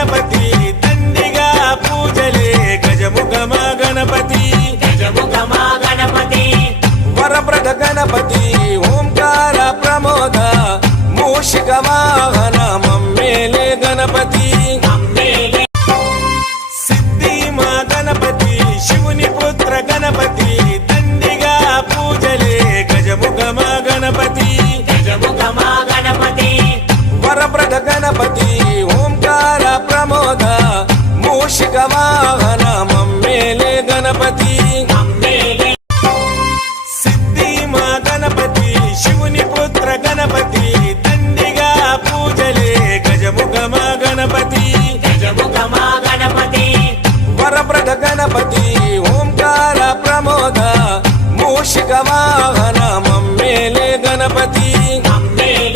గణపతి దండిగా పూజలే గజముఖమా గణపతి గజముఖమా గణపతి వరప్రద గణపతి ఓంకార ప్రమోద మూషిక వాహన